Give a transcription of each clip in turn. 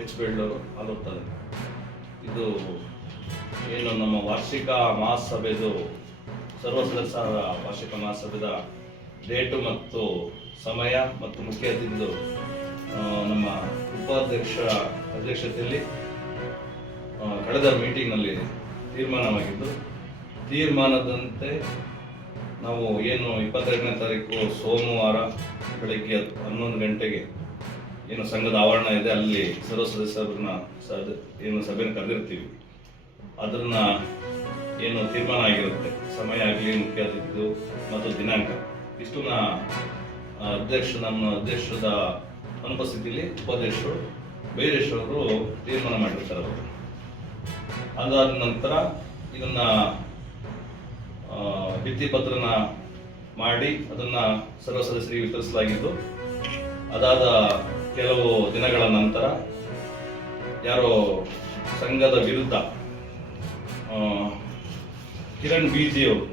ಹೆಚ್ ಬೆಳ್ಳೂರು ಆಲೋಗ್ತದೆ. ಇದು ಏನು ನಮ್ಮ ವಾರ್ಷಿಕ ಮಹಾಸಭೆದು ಸರ್ವ ಸದಸ್ಯರ ವಾರ್ಷಿಕ ಮಹಾಸಭೆದ ಡೇಟು ಮತ್ತು ಸಮಯ ಮತ್ತು ಮುಖ್ಯ ಅತಿಥಿದು ನಮ್ಮ ಉಪಾಧ್ಯಕ್ಷರ ಅಧ್ಯಕ್ಷತೆಯಲ್ಲಿ ಕಳೆದ ಮೀಟಿಂಗ್ನಲ್ಲಿ ತೀರ್ಮಾನವಾಗಿದ್ದು, ತೀರ್ಮಾನದಂತೆ ನಾವು ಏನು 22ನೇ ತಾರೀಕು ಸೋಮವಾರ ಬೆಳಗ್ಗೆ 11 ಗಂಟೆಗೆ ಏನು ಸಂಘದ ಆವರಣ ಇದೆ, ಅಲ್ಲಿ ಸರ್ವ ಸದಸ್ಯರನ್ನ ಏನು ಸಭೆಯನ್ನು ಕರೆದಿರ್ತೀವಿ, ಅದನ್ನ ಏನು ತೀರ್ಮಾನ ಆಗಿರುತ್ತೆ, ಸಮಯ ಆಗಲಿ, ಮುಖ್ಯ ಅತಿಥಿದು ಮತ್ತು ದಿನಾಂಕ, ಇಷ್ಟನ್ನ ನಮ್ಮ ಅಧ್ಯಕ್ಷದ ಅನುಪಸ್ಥಿತಿಯಲ್ಲಿ ಉಪಾಧ್ಯಕ್ಷರು ಬೈರೇಶ್ವರು ತೀರ್ಮಾನ ಮಾಡಿರ್ತಾರೆ. ಅವರು ಅದಾದ ನಂತರ ಇದನ್ನ ಭಿತ್ತಿಪತ್ರನ ಮಾಡಿ ಅದನ್ನ ಸರ್ವ ಸದಸ್ಯರಿಗೆ ವಿತರಿಸಲಾಗಿದ್ದು, ಅದಾದ ಕೆಲವು ದಿನಗಳ ನಂತರ ಯಾರೋ ಸಂಘದ ವಿರುದ್ಧ ಕಿರಣ್ ಬಿಜಿ ಅವರು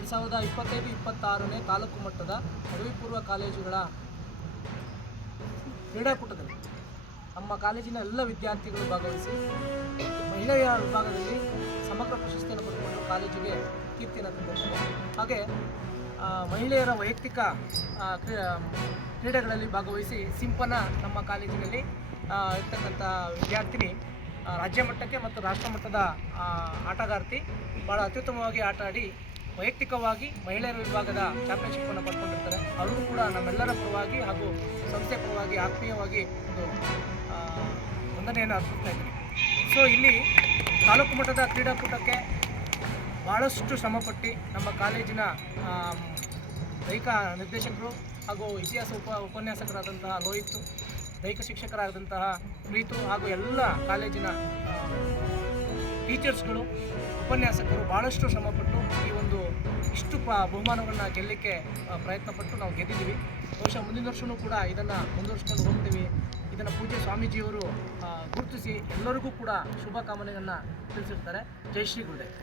2025-26ನೇ ತಾಲೂಕು ಮಟ್ಟದ ಪದವಿ ಪೂರ್ವ ಕಾಲೇಜುಗಳ ಕ್ರೀಡಾಕೂಟದಲ್ಲಿ ನಮ್ಮ ಕಾಲೇಜಿನ ಎಲ್ಲ ವಿದ್ಯಾರ್ಥಿಗಳು ಭಾಗವಹಿಸಿ ಮಹಿಳೆಯ ವಿಭಾಗದಲ್ಲಿ ಸಮಗ್ರ ಪ್ರಶಸ್ತಿಯನ್ನು ಪಡೆದುಕೊಂಡು ಕಾಲೇಜಿಗೆ ಕೀರ್ತಿಯನ್ನು ತಂದಿದ್ದಾರೆ. ಹಾಗೆ ಮಹಿಳೆಯರ ವೈಯಕ್ತಿಕ ಕ್ರೀಡೆಗಳಲ್ಲಿ ಭಾಗವಹಿಸಿ ಸಿಂಪನ ನಮ್ಮ ಕಾಲೇಜಿನಲ್ಲಿ ಇರ್ತಕ್ಕಂಥ ವಿದ್ಯಾರ್ಥಿನಿ ರಾಜ್ಯ ಮಟ್ಟಕ್ಕೆ ಮತ್ತು ರಾಷ್ಟ್ರ ಮಟ್ಟದ ಆಟಗಾರ್ತಿ ಭಾಳ ಅತ್ಯುತ್ತಮವಾಗಿ ಆಟ ಆಡಿ ವೈಯಕ್ತಿಕವಾಗಿ ಮಹಿಳೆಯರ ವಿಭಾಗದ ಚಾಂಪಿಯನ್ಶಿಪ್ಪನ್ನು ಪಡ್ಕೊಂಡಿರ್ತಾರೆ. ಅವರು ಕೂಡ ನಮ್ಮೆಲ್ಲರ ಪರವಾಗಿ ಹಾಗೂ ಸಂಸ್ಥೆ ಪರವಾಗಿ ಆತ್ಮೀಯವಾಗಿ ಒಂದು ವಂದನೆಯನ್ನು ಅರ್ಪಿಸ್ತಾ ಇದ್ದೀನಿ. ಸೊ ಇಲ್ಲಿ ತಾಲೂಕು ಮಟ್ಟದ ಕ್ರೀಡಾಕೂಟಕ್ಕೆ ಭಾಳಷ್ಟು ಶ್ರಮಪಟ್ಟು ನಮ್ಮ ಕಾಲೇಜಿನ ದೈಹಿಕ ನಿರ್ದೇಶಕರು ಹಾಗೂ ಇತಿಹಾಸ ಉಪನ್ಯಾಸಕರಾದಂತಹ ಲೋಹಿತ್, ದೈಹಿಕ ಶಿಕ್ಷಕರಾದಂತಹ ಪ್ರೀತು ಹಾಗೂ ಎಲ್ಲ ಕಾಲೇಜಿನ ಟೀಚರ್ಸ್ಗಳು, ಉಪನ್ಯಾಸಕರು ಭಾಳಷ್ಟು ಶ್ರಮಪಟ್ಟು ಈ ಒಂದು ಇಷ್ಟು ಬಹುಮಾನಗಳನ್ನ ಗೆಲ್ಲಲಿಕ್ಕೆ ಪ್ರಯತ್ನಪಟ್ಟು ನಾವು ಗೆದ್ದಿದ್ದೀವಿ. ಬಹುಶಃ ಮುಂದಿನ ವರ್ಷವೂ ಕೂಡ ಇದನ್ನು ಮುಂದುವರಿಸ್ಕೊಂಡು ಹೋಗ್ತೀವಿ. ಇದನ್ನು ಪೂಜ್ಯ ಸ್ವಾಮೀಜಿಯವರು ಗುರುತಿಸಿ ಎಲ್ಲರಿಗೂ ಕೂಡ ಶುಭ ಕಾಮನೆಯನ್ನು ತಿಳಿಸಿರ್ತಾರೆ. ಜೈ ಶ್ರೀ ಗುರುದೇವ್.